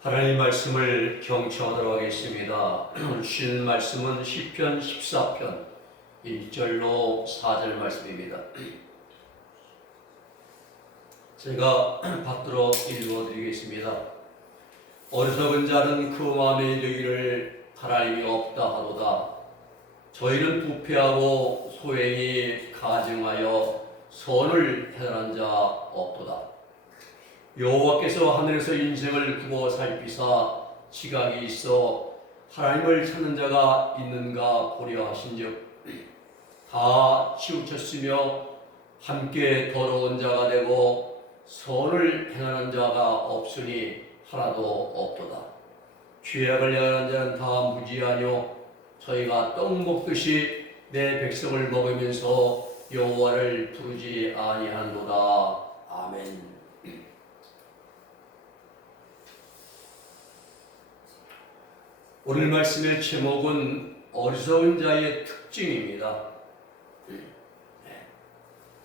하나님 말씀을 경청하도록 하겠습니다. 주신 말씀은 시편 14편 1절로 4절 말씀입니다. 제가 받들어 읽어드리겠습니다. 어리석은 자는 그 마음에 이르기를 하나님이 없다 하도다. 저희는 부패하고 소행이 가증하여 선을 해단한 자 없도다. 여호와께서 하늘에서 인생을 두고 살피사 지각이 있어 하나님을 찾는 자가 있는가 보려 하신즉 다 치우쳤으며 함께 더러운 자가 되고 선을 행하는 자가 없으니 하나도 없도다. 죄악을 행하는 자는 다 무지하뇨 저희가 떡 먹듯이 내 백성을 먹으면서 여호와를 부르지 아니한도다. 아멘. 오늘 말씀의 제목은 어리석은 자의 특징입니다.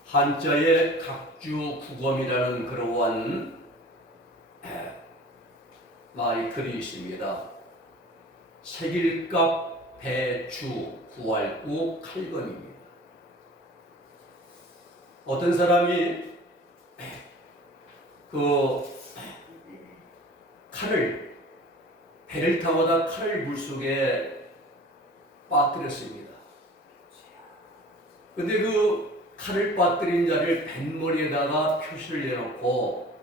한자의 각주 구검이라는 그러한 말이 글이 있습니다. 색일갑 배주 구할구 칼검입니다. 어떤 사람이 그 칼을 배를 타고다 칼을 물속에 빠뜨렸습니다. 근데 그 칼을 빠뜨린 자를 뱃머리에다가 표시를 내놓고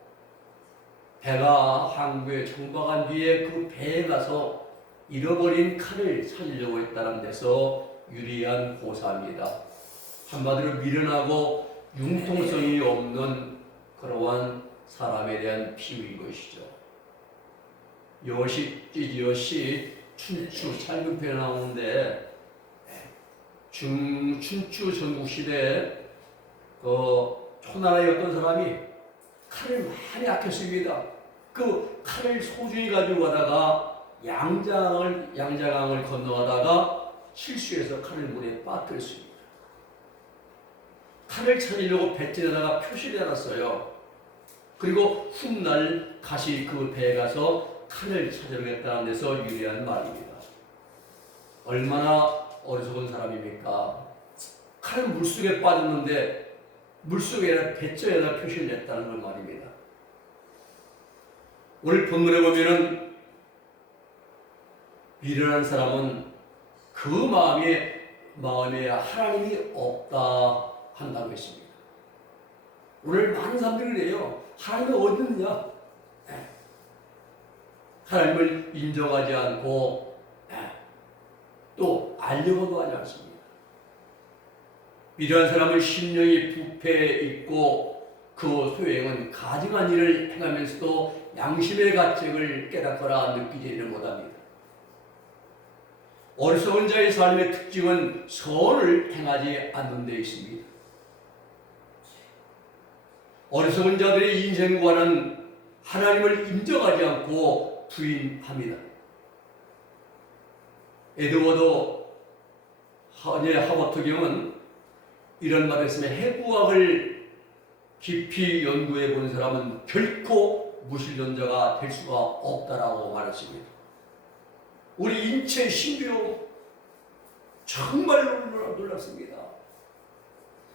배가 항구에 정박한 뒤에 그 배에 가서 잃어버린 칼을 찾으려고 했다는 데서 유리한 고사입니다. 한마디로 미련하고 융통성이 없는 그러한 사람에 대한 비유인 것이죠. 여시 여시 춘추 찰금편에 나오는데 중 춘추 전국 시대 그 초나라의 어떤 사람이 칼을 많이 아꼈습니다. 그 칼을 소중히 가지고 가다가 양장을 양자강을 건너가다가 실수해서 칼을 물에 빠뜨렸습니다. 칼을 찾으려고 배째에다가 표시를 해놨어요. 그리고 훗날 다시 그 배에 가서 칼을 찾아오겠다는 데서 유래한 말입니다. 얼마나 어리석은 사람입니까? 칼은 물속에 빠졌는데 물속에 배째에다 표시를 냈다는 걸 말입니다. 오늘 본문에 보면은 미련한 사람은 그 마음에 마음에 하나님이 없다 한다고 했습니다. 오늘 많은 사람들이 그래요. 하나님이 어디 있느냐? 예. 하나님을 인정하지 않고 예. 또 알려고도 하지 않습니다. 미련한 사람은 심령이 부패해 있고 그 소행은 가증한 일을 행하면서도 양심의 가책을 깨닫거나 느끼지는 못합니다. 어리석은 자의 삶의 특징은 선을 행하지 않는 데 있습니다. 어리석은 자들의 인생과는 하나님을 인정하지 않고 부인합니다. 에드워드 허니 하버트 경은 이런 말을 했으면 해부학을 깊이 연구해 본 사람은 결코 무신론자가 될 수가 없다라고 말했습니다. 우리 인체 신비로 정말 놀랍습니다.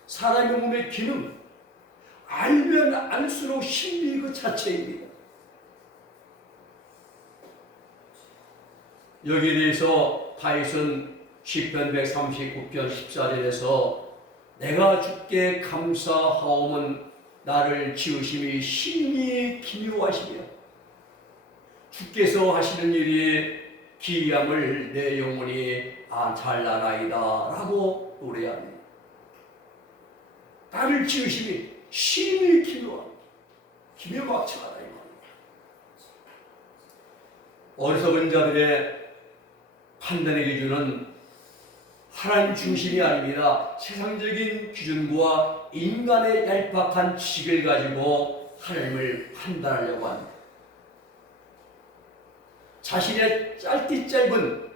사람의 몸의 기능, 알면 알수록 신비 그 자체입니다. 여기에 대해서 다윗은 시편 139편 14절에서 내가 주께 감사하오면 나를 지으심이 심히 기묘하시며 주께서 하시는 일이 기이함을 내 영혼이 아, 잘 알아이다 라고 노래합니다. 나를 지으심이 심히 기묘한 기묘막측하다 이 말입니다. 어리석은 자들의 판단의 기준은 하나님 중심이 아닙니다. 세상적인 기준과 인간의 얄팍한 지식을 가지고 하나님을 판단하려고 합니다. 자신의 짧디 짧은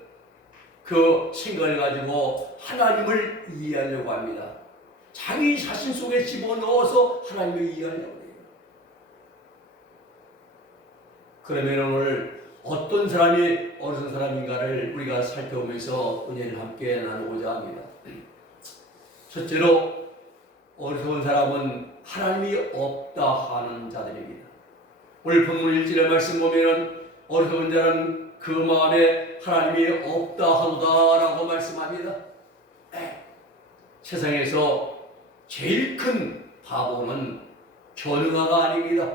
그 생각을 가지고 하나님을 이해하려고 합니다. 자기 자신 속에 집어넣어서 하나님을 이해하려고 해요. 그러면 오늘 어떤 사람이 어리석은 사람인가를 우리가 살펴보면서 은혜를 함께 나누고자 합니다. 첫째로 어리석은 사람은 하나님이 없다 하는 자들입니다. 오늘 본문 1절의 말씀 보면은 어리석은 자는 그 마음에 하나님이 없다 하도다라고 말씀합니다. 에, 세상에서 제일 큰 바보는 전능화가 아닙니다.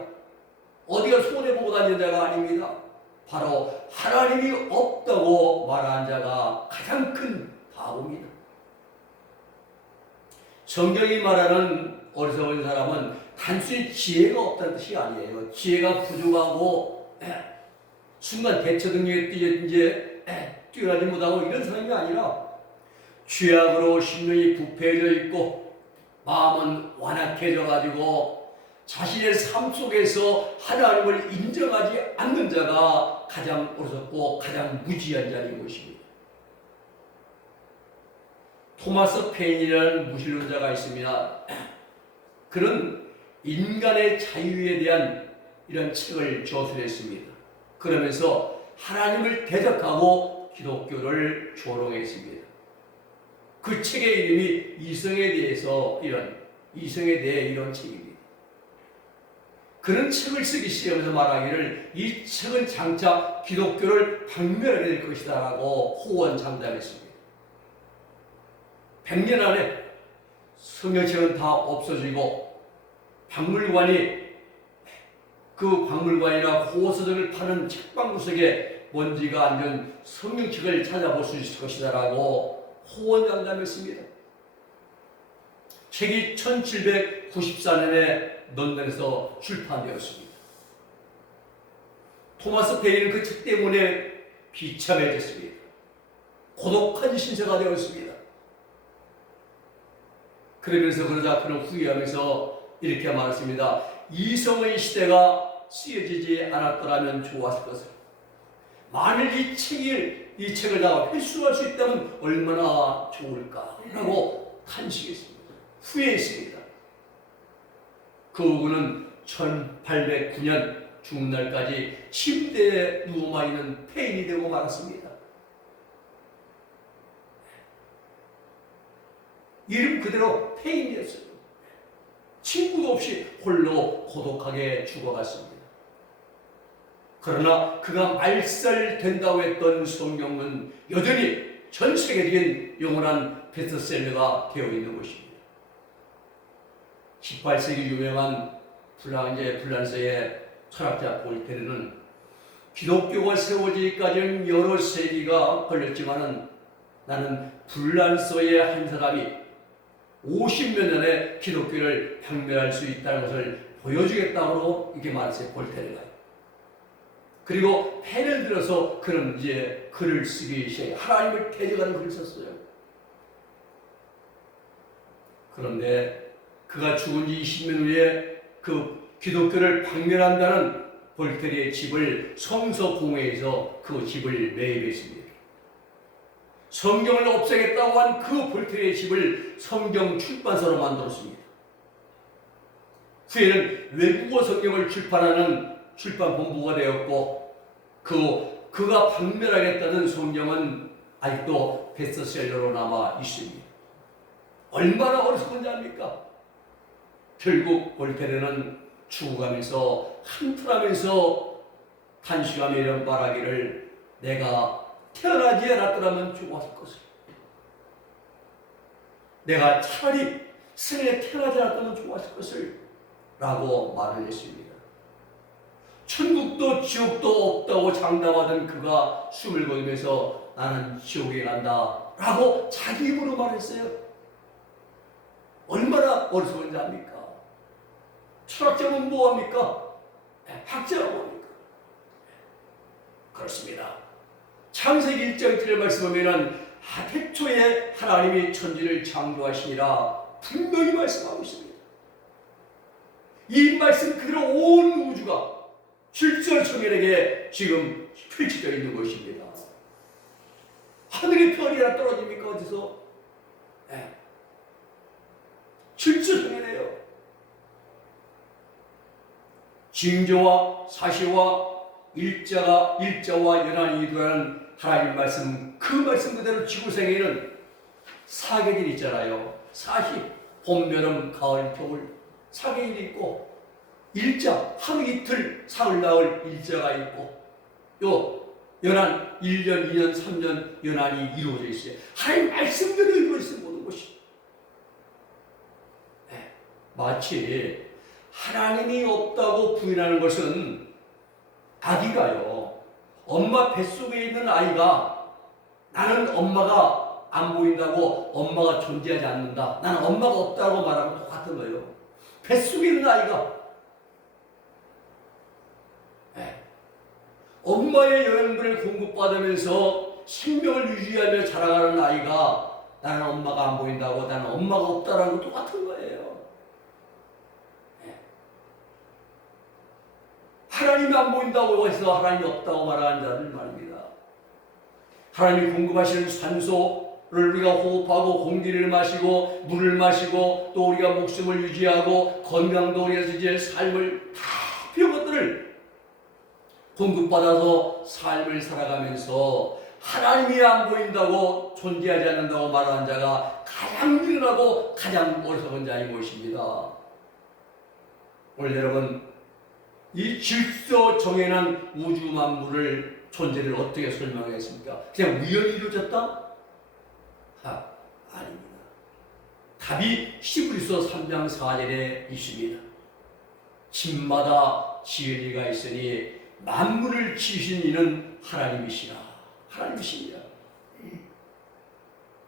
어디가 손해보고 다니는 자가 아닙니다. 바로 하나님이 없다고 말하는 자가 가장 큰 바보입니다. 성경이 말하는 어리석은 사람은 단순히 지혜가 없다는 뜻이 아니에요. 지혜가 부족하고 에, 순간 대처 능력에 뛰- 이제 에, 뛰어나지 못하고 이런 사람이 아니라 죄악으로 심령이 부패해져 있고 마음은 완악해져 가지고 자신의 삶 속에서 하나님을 인정하지 않는 자가 가장 어리석고 가장 무지한 자인 것입니다. 토마스 페인이라는 무신론자가 있습니다. 그는 인간의 자유에 대한 이런 책을 저술했습니다. 그러면서 하나님을 대적하고 기독교를 조롱했습니다. 그 책의 이름이 이성에 대해서 이런 이성에 대해 이런 책입니다. 그런 책을 쓰기 시작하면서 말하기를 이 책은 장차 기독교를 박멸하게 될 것이다 라고 호언장담했습니다. 100년 안에 성경책은 다 없어지고 박물관이 그 박물관이나 호서적을 파는 책방 구석에 먼지가 앉은 성경책을 찾아볼 수 있을 것이다 라고 호언장담했습니다. 책이 1794년에 런던에서 출판되었습니다. 토마스 페이는 그책 때문에 비참해졌습니다. 고독한 신세가 되었습니다. 그러면서 그러자 그는 후회하면서 이렇게 말했습니다. 이성의 시대가 쓰여지지 않았더라면 좋았을 것을. 만일 이 책을 이 책을 다 회수할 수 있다면 얼마나 좋을까라고 탄식했습니다. 후회했습니다. 그분은 1809년 죽는 날까지 침대에 누워만 있는 폐인이 되고 말았습니다. 이름 그대로 폐인이었어요. 친구도 없이 홀로 고독하게 죽어갔습니다. 그러나 그가 말살된다고 했던 성경은 여전히 전 세계적인 영원한 베스트셀러가 되어 있는 것입니다. 18세기 유명한 불란제 불란서의 철학자 볼테르는 기독교가 세워지기까지는 여러 세기가 걸렸지만은 나는 불란서의 한 사람이 50몇 년에 기독교를 박멸할 수 있다는 것을 보여주겠다고 이렇게 말했어요 볼테르가. 그리고 펜을 들어서 그런 이제 글을 쓰기 시작해 하나님을 대적하는 글을 썼어요. 그런데 그가 죽은 지 20년 후에 그 기독교를 박멸한다는 볼테르의 집을 성서 공회에서 그 집을 매입했습니다. 성경을 없애겠다고 한 그 볼테르의 집을 성경 출판사로 만들었습니다. 후에는 외국어 성경을 출판하는 출판 본부가 되었고 그 그가 박멸하겠다는 성경은 아직도 베스트셀러로 남아 있습니다. 얼마나 어리석은 자입니까? 결국 볼테르는 죽어가면서 한풀하면서 탄식하며 이런 말하기를 내가 태어나지 않았더라면 죽었을 것을. 내가 차라리 생에 태어나지 않았다면 좋았을 것을 라고 말을 했습니다. 천국도 지옥도 없다고 장담하던 그가 숨을 거두면서 나는 지옥에 간다 라고 자기 입으로 말했어요. 얼마나 어리석은 자입니까? 철학자는 뭐합니까? 학자가 뭐합니까? 그렇습니다. 창세기 1장 1절을 말씀하면 아, 태초에 하나님이 천지를 창조하시니라 분명히 말씀하고 있습니다. 이 말씀 그대로 온 우주가 질서청결에게 지금 펼쳐져 있는 것입니다. 하늘의 별이나 떨어집니까 어디서? 네. 질서청결해요. 징조와 사시와 일자가 일자와 연한이 이루라는 하나님 말씀 그 말씀 그대로 지구생에는 사계절 있잖아요. 사시, 봄, 여름, 가을, 겨울 사계절이 있고 일자 하루 이틀 사흘 나흘 일자가 있고 요 연한 1년, 2년, 3년 연한이 이루어져 있어요. 하나님 말씀대로 이루어져 있어요. 네, 마치 하나님이 없다고 부인하는 것은 아기가요. 엄마 뱃속에 있는 아이가 나는 엄마가 안 보인다고 엄마가 존재하지 않는다. 나는 엄마가 없다고 말하고 똑같은 거예요. 뱃속에 있는 아이가 네. 엄마의 영양분을 공급받으면서 생명을 유지하며 자라가는 아이가 나는 엄마가 안 보인다고 나는 엄마가 없다라는 거 똑같은 거예요. 네. 하나님이 안 보인다고 해서 하나님이 없다고 말하는 자들 말입니다. 하나님이 공급하시는 산소를 우리가 호흡하고 공기를 마시고 물을 마시고 또 우리가 목숨을 유지하고 건강도 우리가 이제 삶을 다 필요한 것들을 공급받아서 삶을 살아가면서 하나님이 안 보인다고 존재하지 않는다고 말하는 자가 가장 미련하고 가장 어리석은 자인 것입니다. 오늘 여러분 이 질서 정해난 우주 만물을 존재를 어떻게 설명하겠습니까? 그냥 우연히 이루어졌다? 아, 아닙니다. 답이 히브리서 3장 4절에 있습니다. 집마다 지은이가 있으니 만물을 지으신 이는 하나님이시라. 하나님이십니다.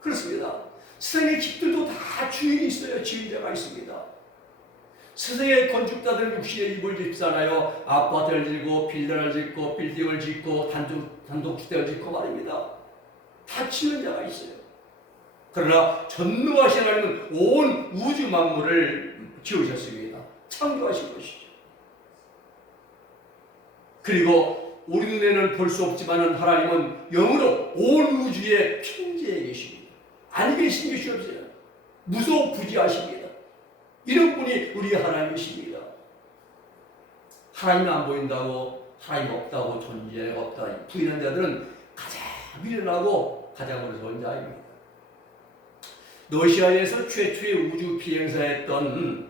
그렇습니다. 세상의 집들도 다 주인이 있어요. 지은 자가 있습니다. 세상의 건축자들 육신의 입을 짓잖아요. 아파트를 짓고 빌라를 짓고 빌딩을 짓고 단독 단독주택을 짓고 말입니다. 다 지은 자가 있어요. 그러나 전능하신 하나님은 온 우주 만물을 지으셨습니다. 창조하신 것이죠. 그리고 우리 눈에는 볼 수 없지만 하나님은 영으로 온 우주에 편재해 계십니다. 안 계신 것이 없어요. 무소부지하십니다. 이런 분이 우리 하나님이십니다. 하나님 안 보인다고 하나님 없다고 존재 없다 부인한 자들은 가장 미련하고 가장 어리석은 자입니다. 러시아에서 최초의 우주 비행사였던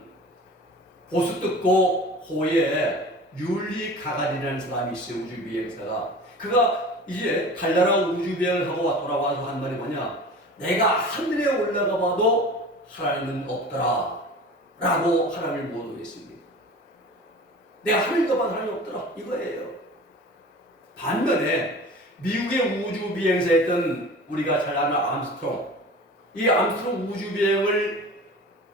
보스뜨고 호의 율리 가가린이라는 사람이 있어요. 우주 비행사가. 그가 이제 달나라 우주 비행을 하고 돌아와서 한 말이 뭐냐? 내가 하늘에 올라가 봐도 하나님은 없더라. 라고 하나님을 모독했습니다. 내가 하늘 가봐 하나님 없더라. 이거예요. 반면에 미국의 우주 비행사였던 우리가 잘 아는 암스트롱. 이 암스트롱 우주 비행을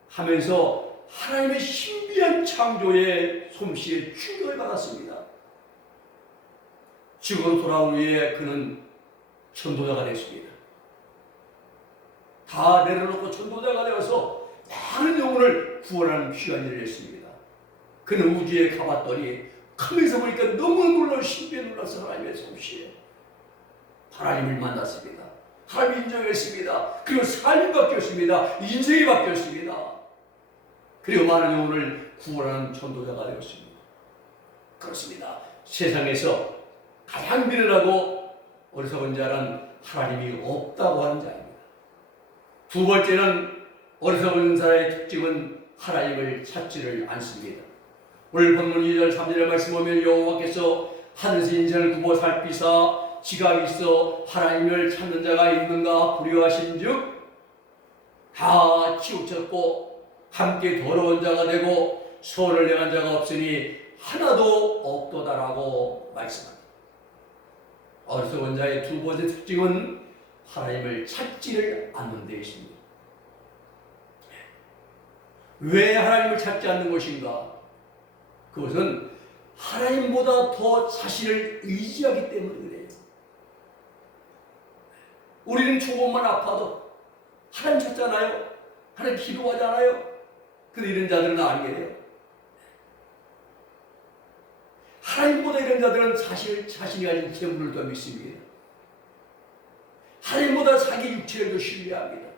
하면서 하나님의 신비한 창조의 솜씨에 충격을 받았습니다. 지구로 돌아온 후에 그는 천도자가 됐습니다. 다 내려놓고 천도자가 되어서 많은 영혼을 구원하는 귀한 일을 했습니다. 그는 우주에 가봤더니 가면서 보니까 너무 놀라운 신비에 놀라서 하나님의 솜씨에 하나님을 만났습니다. 하나님 인정했습니다. 그리고 삶이 바뀌었습니다. 인생이 바뀌었습니다. 그리고 많은 영혼을 구원하는 전도자가 되었습니다. 그렇습니다. 세상에서 가장 미련하고 어리석은 자는 하나님이 없다고 하는 자입니다. 두 번째는 어리석은 자의 특징은 하나님을 찾지를 않습니다. 오늘 본문 2절 3절의 말씀 보면 여호와께서 하늘에서 인생을 굽어 살피사 지각이 있어 하나님을 찾는 자가 있는가 부려하신 즉 다 치우쳤고 함께 더러운 자가 되고 소원을 내간 자가 없으니 하나도 없도다라고 말씀합니다. 어리석은 자의 두 번째 특징은 하나님을 찾지를 않는 데 있습니다. 왜 하나님을 찾지 않는 것인가? 그것은 하나님보다 더 자신을 의지하기 때문에 그래요. 우리는 조금만 아파도 하나님 찾잖아요. 하나님 기도하잖아요. 근데 이런 자들은 아니에요. 하나님보다 이런 자들은 자신을, 자신이 가진 재물을 더 믿습니다. 하나님보다 자기 육체를 더 신뢰합니다.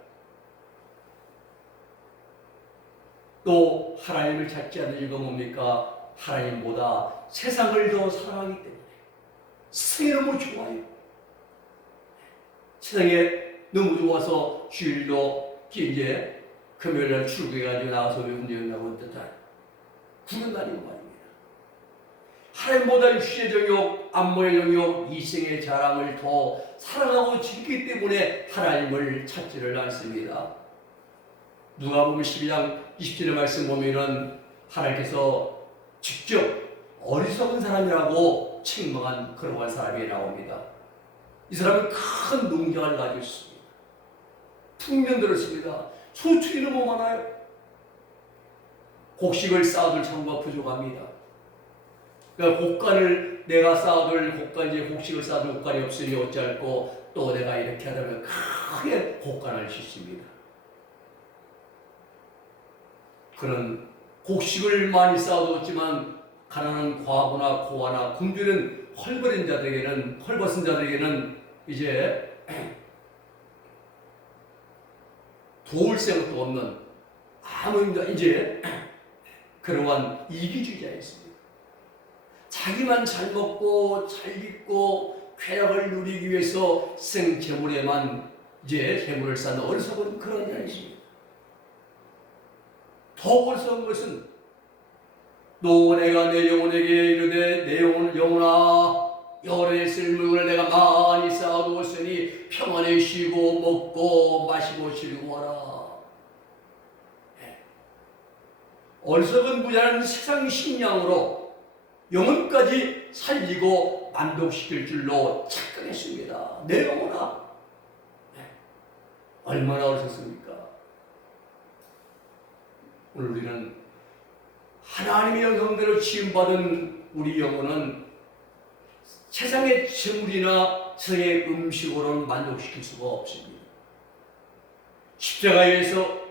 또 하나님을 찾지 않는 이유가 뭡니까? 하나님보다 세상을 더 사랑하기 때문에 너무 좋아요. 세상에 너무 좋아서 주일도 이제 금요일 날 출국해가지고 나가서 운동하고 뜻한 구는 날이고 말입니다. 하나님보다 육신의 정욕, 안모의 정욕, 이생의 자랑을 더 사랑하고 즐기기 때문에 하나님을 찾지를 않습니다. 누가 보면 12장 20절의 말씀 보면은 하나님께서 직접 어리석은 사람이라고 책망한 그러한 사람이 나옵니다. 이 사람은 큰 농장을 가지고 있습니다. 풍년 들었습니다. 소출이 너무 많아요. 곡식을 쌓아둘 창고가 부족합니다. 그러니까 곡간을 내가 쌓아둘 곡간 이제 곡식을 쌓아둘 곡간이 없으니 어찌할꼬 또 내가 이렇게 하다면 크게 곡간을 짓습니다. 그는 곡식을 많이 쌓아두었지만 가난한 과부나 고아나 굶주린 헐벗은 자들에게는 헐벗은 자들에게는 이제 도울 생각도 없는 아무 힘도 이제 그러한 이기주의자였습니다. 자기만 잘 먹고 잘 입고 쾌락을 누리기 위해서 생재물에만 이제 재물을 쌓는 어리석은 그런 자였습니다. 더 어리석은 것은 또 내가 내 영혼에게 이르되 내 영혼, 영혼아 열에 쓸 물건을 내가 많이 쌓아두었으니 평안히 쉬고 먹고 마시고 즐거워라. 예. 어리석은 부자는 세상 식량으로 영혼까지 살리고 만족시킬 줄로 착각했습니다. 내 영혼아. 예. 얼마나 어리석습니까? 오늘 우리는 하나님의 영성대로 지음받은 우리 영혼은 세상의 재물이나 세상의 음식으로는 만족시킬 수가 없습니다. 십자가에서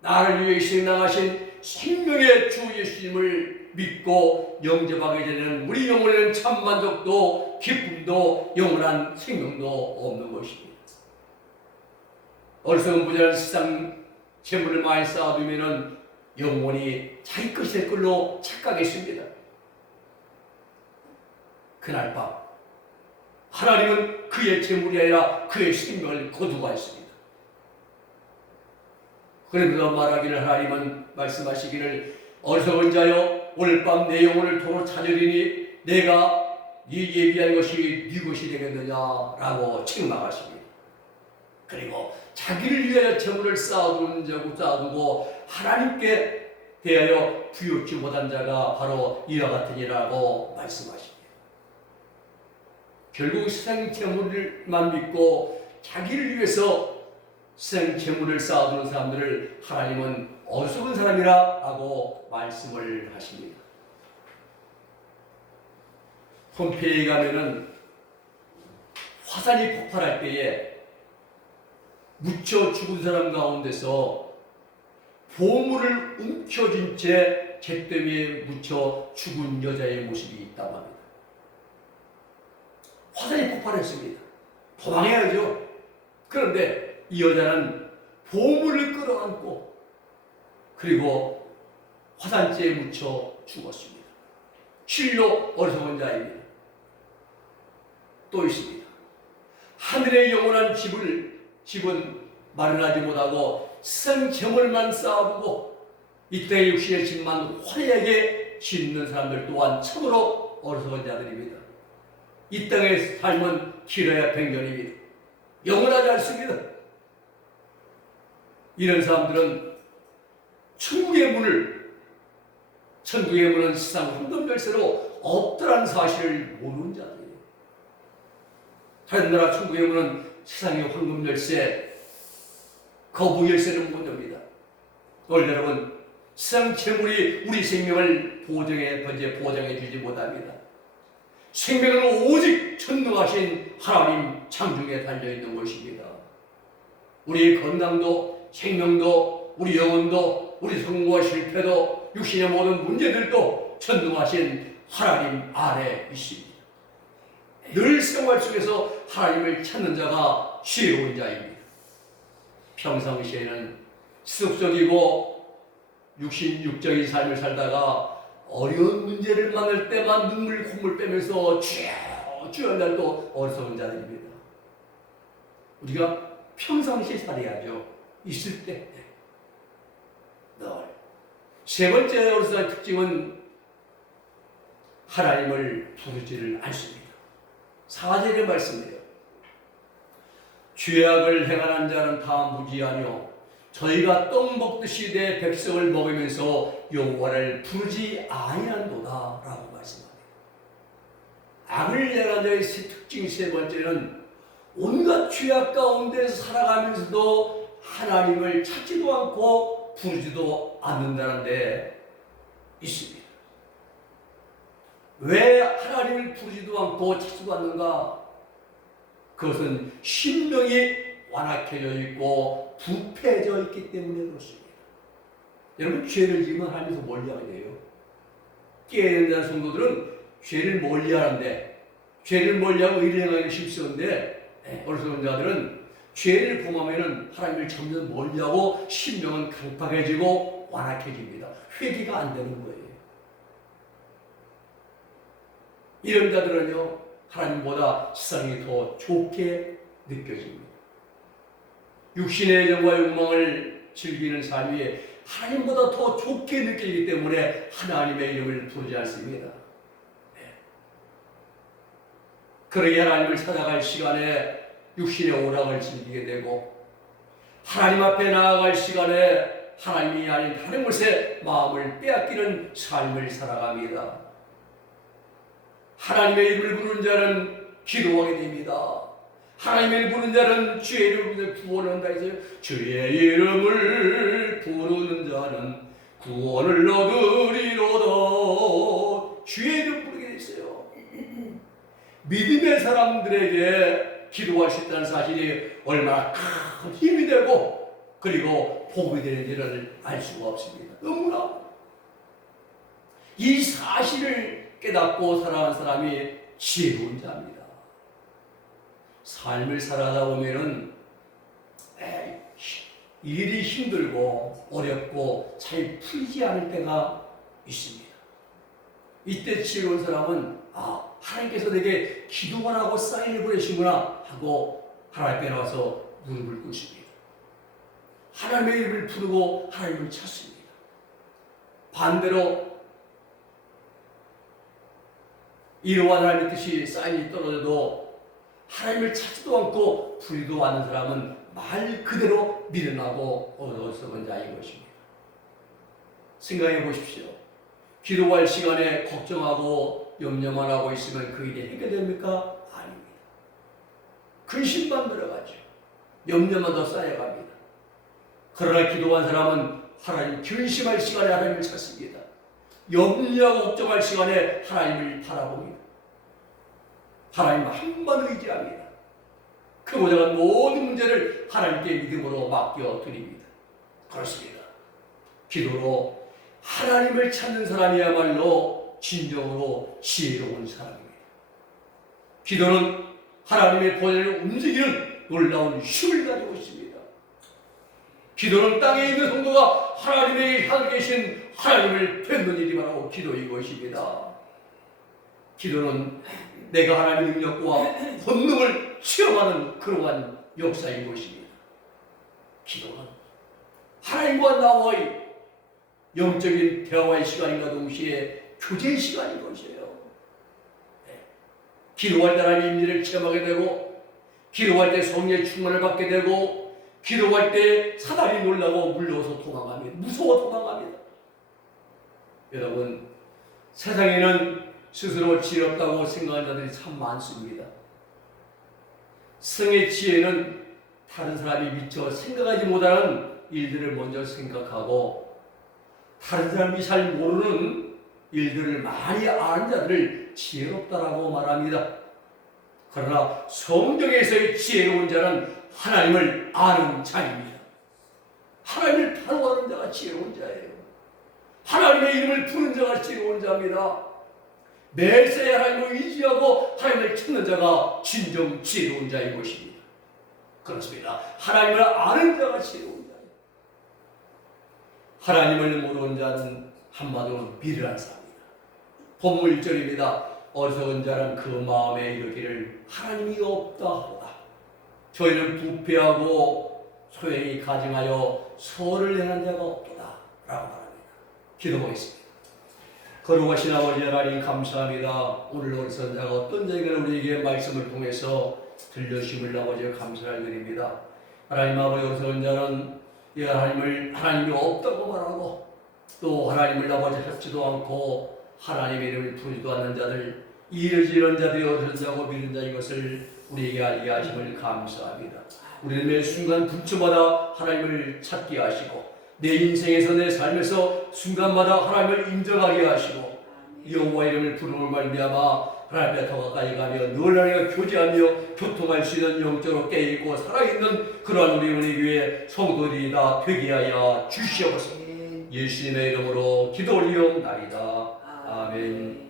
나를 위해 희생 나가신 생명의 주 예수님을 믿고 영접하게 되는 우리 영혼에는 참 만족도 기쁨도 영원한 생명도 없는 것입니다. 어리석은 부자는 세상 재물을 많이 쌓아두면은 영혼이 자기 될 걸로 착각했습니다. 그날 밤 하나님은 그의 재물이 아니라 그의 생명을 거두어했습니다. 그러면서 말하기를 하나님은 말씀하시기를 어리석은 자여 오늘 밤 내 영혼을 도로 찾으리니 내가 네 예비한 것이 네 것이 되겠느냐라고 책망하십니다. 그리고 자기를 위하여 재물을 쌓아두는 자고 쌓아두고 하나님께 대하여 부욕지 못한 자가 바로 이와 같으니라고 말씀하십니다. 결국 세상 재물만 믿고 자기를 위해서 세상 재물을 쌓아두는 사람들을 하나님은 어리석은 사람이라고 말씀을 하십니다. 폼페이에 가면은 화산이 폭발할 때에 묻혀 죽은 사람 가운데서 보물을 움켜쥔 채 잿더미에 묻혀 죽은 여자의 모습이 있다고 합니다. 화산이 폭발했습니다. 도망해야죠. 그런데 이 여자는 보물을 끌어안고 그리고 화산재에 묻혀 죽었습니다. 실로 어리석은 자입니다. 또 있습니다. 하늘의 영원한 집을 집은 마련하지 못하고 생 재물만 쌓아두고 이 땅의 육신의 집만 화려하게 짓는 사람들 또한 참으로 어리석은 자들입니다. 이 땅의 삶은 길어야 백년입니다. 영원하지 않습니다. 이런 사람들은 천국의 문을 천국의 문은 세상 황금 열쇠로 없다는 사실을 모르는 자들이에요. 다른 나라 천국의 문은 세상의 황금 열쇠, 거부 열쇠는 못 엽니다. 오늘 여러분, 세상 재물이 우리 생명을 보정해, 번제 보장해 주지 못합니다. 생명은 오직 전능하신 하나님 창중에 달려 있는 것입니다. 우리의 건강도, 생명도, 우리 영혼도, 우리 성공과 실패도, 육신의 모든 문제들도 전능하신 하나님 아래 있습니다. 늘 생활 속에서 하나님을 찾는 자가 지혜로운 자입니다. 평상시에는 지속적이고 육신 육적인 삶을 살다가 어려운 문제를 만날 때만 눈물 콧물 빼면서 주여 주일날 또 어리석은 자들입니다. 우리가 평상시에 잘해야죠. 있을 때. 늘. 세 번째 어리석은 특징은 하나님을 부르지를 않습니다. 사절의 말씀이에요. 죄악을 행하는 자는 다 무지하며 저희가 떡 먹듯이 내 백성을 먹으면서 여호와를 부르지 아니한도다라고 말씀합니다. 악을 행하는 자의 특징 세 번째는 온갖 죄악 가운데 살아가면서도 하나님을 찾지도 않고 부르지도 않는다는 데 있습니다. 왜 하나님을 부르지도 않고 찾지도 않는가? 그것은 신명이 완악해져 있고 부패져 있기 때문에 그렇습니다. 여러분 죄를 지으면 하나님에서 멀리하게 돼요. 깨어난 성도들은 죄를 멀리하는데 죄를 멀리하고 의를 행하기 쉽습는데 어리석은 자들은 죄를 범하면은 하나님을 점점 멀리하고 신명은 강팍해지고 완악해집니다. 회개가 안 되는 거예요. 이런 자들은요 하나님보다 세상이 더 좋게 느껴집니다. 육신의 정과 욕망을 즐기는 삶이 하나님보다 더 좋게 느끼기 때문에 하나님의 이름을 부르지 않습니다. 네. 그러게 하나님을 찾아갈 시간에 육신의 오락을 즐기게 되고 하나님 앞에 나아갈 시간에 하나님이 아닌 다른 곳에 마음을 빼앗기는 삶을 살아갑니다. 하나님의 이름을 부르는 자는 기도하게 됩니다. 하나님의 부르는 자는 주의 이름을 구원한다 해서 주의 이름을 부르는 자는 구원을 얻으리로다 주의 이름 부르게 됐어요. 믿음의 사람들에게 기도할 수 있다는 사실이 얼마나 큰 힘이 되고 그리고 복이 되는지를 알 수가 없습니다. 너무나 이 사실을 깨닫고 살아가는 사람이 지혜로운 자입니다. 삶을 살아다 보면은 일이 힘들고 어렵고 잘 풀리지 않을 때가 있습니다. 이때 지혜로운 사람은 아 하나님께서 내게 기도만 하고 사인을 보내시구나 하고 하나님 앞에 나와서 무릎을 꿇습니다. 하나님의 이름을 부르고 하나님을 찾습니다. 반대로 이러한 하나님의 뜻이 사인이 떨어져도 하나님을 찾지도 않고 부리도 않는 사람은 말 그대로 미련하고 어리석은 자인 것입니다. 생각해 보십시오. 기도할 시간에 걱정하고 염려만 하고 있으면 그 일이 해결됩니까? 아닙니다. 근심만 들어가죠. 염려만 더 쌓여갑니다. 그러나 기도한 사람은 하나님 근심할 시간에 하나님을 찾습니다. 염려하고 걱정할 시간에 하나님을 바라봅니다. 하나님 한번 의지합니다. 크고 작은 모든 문제를 하나님께 믿음으로 맡겨 드립니다. 그렇습니다. 기도로 하나님을 찾는 사람이야말로 진정으로 지혜로운 사람입니다. 기도는 하나님의 본연을 움직이는 놀라운 힘을 가지고 있습니다. 기도는 땅에 있는 성도가 하나님의 향해 계신 하나님을 뵙는 일이 바로 기도인 것입니다. 기도는 내가 하나님의 능력과 본능을 체험하는 그러한 역사인 것입니다. 기도는 하나님과 나와의 영적인 대화의 시간인가 동시에 교제의 시간인 것이에요. 네. 기도할 때 하나님의 임재를 체험하게 되고 기도할 때 성령의 충만을 받게 되고 기도할 때 사단이 놀라고 물려서 도망갑니다. 무서워 도망갑니다. 여러분 세상에는 스스로 지혜롭다고 생각하는 자들이 참 많습니다. 성의 지혜는 다른 사람이 미처 생각하지 못하는 일들을 먼저 생각하고 다른 사람이 잘 모르는 일들을 많이 아는 자들을 지혜롭다라고 말합니다. 그러나 성경에서의 지혜로운 자는 하나님을 아는 자입니다. 하나님을 바로 아는 자가 지혜로운 자예요. 하나님의 이름을 부르는 자가 지혜로운 자입니다. 매일새 하나님을 의지하고 하나님을 찾는 자가 진정 지혜로운 자인 것입니다. 그렇습니다. 하나님을 아는 자가 지혜로운 자예요. 하나님을 모르는 자는 한마디로 미련한 사람입니다. 본문 1절입니다. 어리석은 자는 그 마음에 이르기를 하나님이 없다. 저희는 부패하고 소행이 가증하여 소를 행한 자가 없도다 라고 말합니다. 기도하겠습니다. 거룩하신 아버지 하나님 감사합니다. 오늘 어리석은 자가 어떤 얘기를 우리에게 말씀을 통해서 들려주심을 아버지 감사를 드립니다. 하나님 아버지 어리석은 자는 이 하나님을 하나님이 없다고 말하고 또 하나님을 아버지 찾지도 않고 하나님의 이름을 부르지도 않는 자들 이를 지는 자들이 어리석은 자고 믿는 자인 것을 우리에게 알게 하심을 감사합니다. 우리는 매 순간 분초마다 하나님을 찾게 하시고 내 인생에서 내 삶에서 순간마다 하나님을 인정하게 하시고 여호와 이름을 부르는 말미암아 하나님 앞에 더 가까이 가며 늘 하나님과 교제하며 교통할 수 있는 영적으로 깨있고 살아있는 그러한 우리 은혜 교회 성도들이 다 되게 하여 주시옵소서. 예수님의 이름으로 기도 올리옵나이다. 아멘